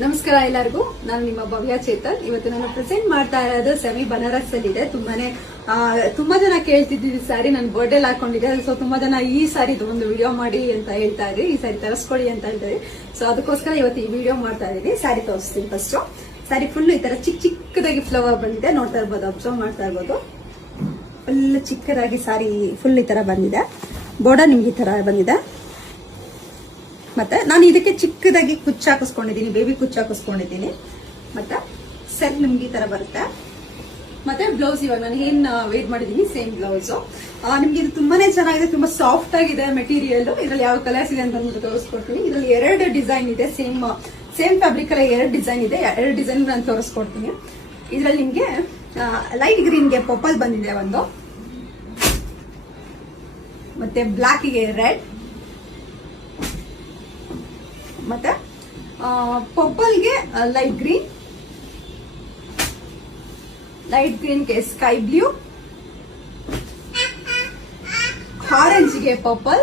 ನಮಸ್ಕಾರ ಎಲ್ಲರಿಗೂ. ನಾನು ನಿಮ್ಮ ಭವ್ಯ ಚೇತನ್. ಇವತ್ತು ನಾನು ಪ್ರೆಸೆಂಟ್ ಮಾಡ್ತಾ ಇರೋದು ಸೆಮಿ ಬನಾರಸ್ ಅಲ್ಲಿ ಇದೆ. ತುಂಬಾ ಜನ ಕೇಳ್ತಿದ್ದೀವಿ ಸ್ಯಾರಿ ನಾನು ಬರ್ಡೇಲಿ ಹಾಕೊಂಡಿದ್ದೆ. ಸೊ ತುಂಬಾ ಜನ ಈ ಸಾರಿ ಒಂದು ವಿಡಿಯೋ ಮಾಡಿ ಅಂತ ಹೇಳ್ತಾ ಇದ್ರಿ, ಈ ಸಾರಿ ತರಿಸ್ಕೊಳ್ಳಿ ಅಂತ ಹೇಳ್ತಾರೆ. ಸೊ ಅದಕ್ಕೋಸ್ಕರ ಇವತ್ತು ಈ ವಿಡಿಯೋ ಮಾಡ್ತಾ ಇದೀನಿ. ಸ್ಯಾರಿ ತೋರಿಸ್ತೀನಿ. ಫಸ್ಟ್ ಸ್ಯಾರಿ ಫುಲ್ ಈ ತರ ಚಿಕ್ಕದಾಗಿ ಫ್ಲವರ್ ಬಂದಿದೆ, ನೋಡ್ತಾ ಇರ್ಬೋದು, ಅಬ್ಸರ್ವ್ ಮಾಡ್ತಾ ಇರ್ಬೋದು. ಫುಲ್ ಚಿಕ್ಕದಾಗಿ ಸಾರಿ ಫುಲ್ ಈ ತರ ಬಂದಿದೆ. ಬೋರ್ಡರ್ ನಿಮ್ಗೆ ಈ ತರ ಬಂದಿದೆ. ಮತ್ತೆ ನಾನು ಇದಕ್ಕೆ ಚಿಕ್ಕದಾಗಿ ಕುಚ್ಚು ಹಾಕಿಸ್ಕೊಂಡಿದ್ದೀನಿ, ಬೇಬಿ ಕುಚ್ಚು ಹಾಕಿಸ್ಕೊಂಡಿದ್ದೀನಿ. ಮತ್ತೆ ಸೆಟ್ ನಿಮ್ಗೆ ಈ ತರ ಬರುತ್ತೆ. ಮತ್ತೆ ಬ್ಲೌಸ್ ಇವಾಗ ನಾನು ಏನ್ ವೇಟ್ ಮಾಡಿದೀನಿ ಸೇಮ್ ಬ್ಲೌಸ್. ನಿಮ್ಗೆ ಇದು ತುಂಬಾನೇ ಚೆನ್ನಾಗಿದೆ, ತುಂಬಾ ಸಾಫ್ಟ್ ಆಗಿದೆ ಮೆಟೀರಿಯಲ್. ಇದ್ರಲ್ಲಿ ಯಾವ ಕಲರ್ಸ್ ಇದೆ ಅಂತ ಅಂದ್ಬಿಟ್ಟು ತೋರಿಸ್ಕೊಡ್ತೀನಿ. ಇದ್ರಲ್ಲಿ 2 ಡಿಸೈನ್ ಇದೆ, ಸೇಮ್ ಫ್ಯಾಬ್ರಿಕ್ ಅಲ್ಲಿ 2 ಡಿಸೈನ್ ಇದೆ. 2 ಡಿಸೈನ್ ನಾನು ತೋರಿಸ್ಕೊಡ್ತೀನಿ. ಇದ್ರಲ್ಲಿ ನಿಮ್ಗೆ ಲೈಟ್ ಗ್ರೀನ್ಗೆ ಪರ್ಪಲ್ ಬಂದಿದೆ ಒಂದು, ಮತ್ತೆ ಬ್ಲಾಕ್ಗೆ ರೆಡ್, ಮತ್ತೆ ಪರ್ಪಲ್ಗೆ ಲೈಟ್ ಗ್ರೀನ್ಗೆ ಸ್ಕೈ ಬ್ಲೂ, ಆರೆಂಜ್ಗೆ ಪರ್ಪಲ್.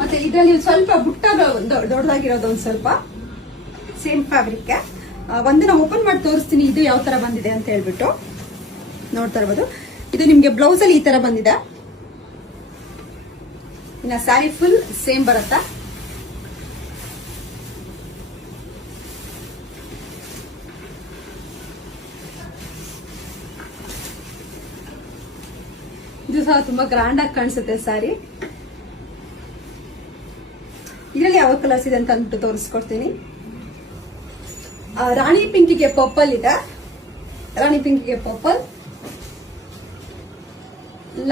ಮತ್ತೆ ಇದರಲ್ಲಿ ಸ್ವಲ್ಪ ಬುಟ್ಟ ದೊಡ್ಡದಾಗಿರೋದು ಒಂದು ಸ್ವಲ್ಪ ಸೇಮ್ ಫ್ಯಾಬ್ರಿಕ್. ಒಂದನ್ನ ಓಪನ್ ಮಾಡಿ ತೋರಿಸ್ತೀನಿ ಇದು ಯಾವ ತರ ಬಂದಿದೆ ಅಂತ ಹೇಳ್ಬಿಟ್ಟು. ನೋಡ್ತಾ ಇರ್ಬೋದು, ಇದು ನಿಮ್ಗೆ ಬ್ಲೌಸ್ ಅಲ್ಲಿ ಈ ತರ ಬಂದಿದೆ. ಇನ್ನ ಸ್ಯಾರಿ ಫುಲ್ ಸೇಮ್ ಬರುತ್ತಾ. ಇದು ಸಹ ತುಂಬಾ ಗ್ರ್ಯಾಂಡ್ ಆಗಿ ಕಾಣಿಸುತ್ತೆ ಸ್ಯಾರಿ. ಇದರಲ್ಲಿ ಯಾವ ಕಲರ್ಸ್ ಇದೆ ಅಂತ ಅಂದ್ಬಿಟ್ಟು ತೋರಿಸ್ಕೊಡ್ತೀನಿ. ರಾಣಿ ಪಿಂಕಿಗೆ ಪರ್ಪಲ್ ಇದೆ, ರಾಣಿ ಪಿಂಕಿಗೆ ಪರ್ಪಲ್,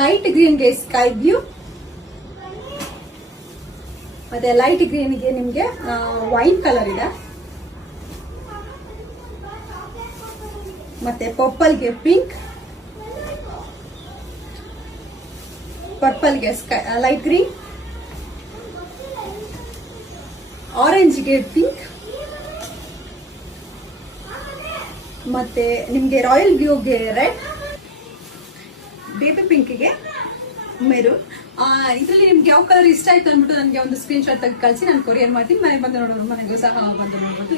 ಲೈಟ್ ಗ್ರೀನ್ಗೆ ಸ್ಕೈ ಬ್ಲೂ, ಮತ್ತೆ ಲೈಟ್ ಗ್ರೀನ್ಗೆ ನಿಮ್ಗೆ ವೈನ್ ಕಲರ್ ಇದೆ, ಮತ್ತೆ ಪರ್ಪಲ್ಗೆ ಪಿಂಕ್, ಪರ್ಪಲ್ಗೆ ಲೈಟ್ ಗ್ರೀನ್, ಆರೆಂಜ್ಗೆ ಪಿಂಕ್, ಮತ್ತೆ ನಿಮ್ಗೆ ರಾಯಲ್ ಬ್ಲೂಗೆ ರೆಡ್, ಬೇಬಿ ಪಿಂಕ್ಗೆ ಮೆರೂನ್. ಇದರಲ್ಲಿ ನಿಮ್ಗೆ ಯಾವ ಕಲರ್ ಇಷ್ಟ ಆಯ್ತು ಅಂದ್ಬಿಟ್ಟು ನನಗೆ ಒಂದು ಸ್ಕ್ರೀನ್ ಶಾಟ್ ತೆಗೆದು ಕಳಿಸಿ, ನಾನು ಕೊರಿಯರ್ ಮಾಡ್ತೀನಿ. ಮನೆಗೆ ಬಂದು ನೋಡೋರು ಮನೆಗೂ ಸಹ ಬಂದು ನೋಡ್ಬೋದು.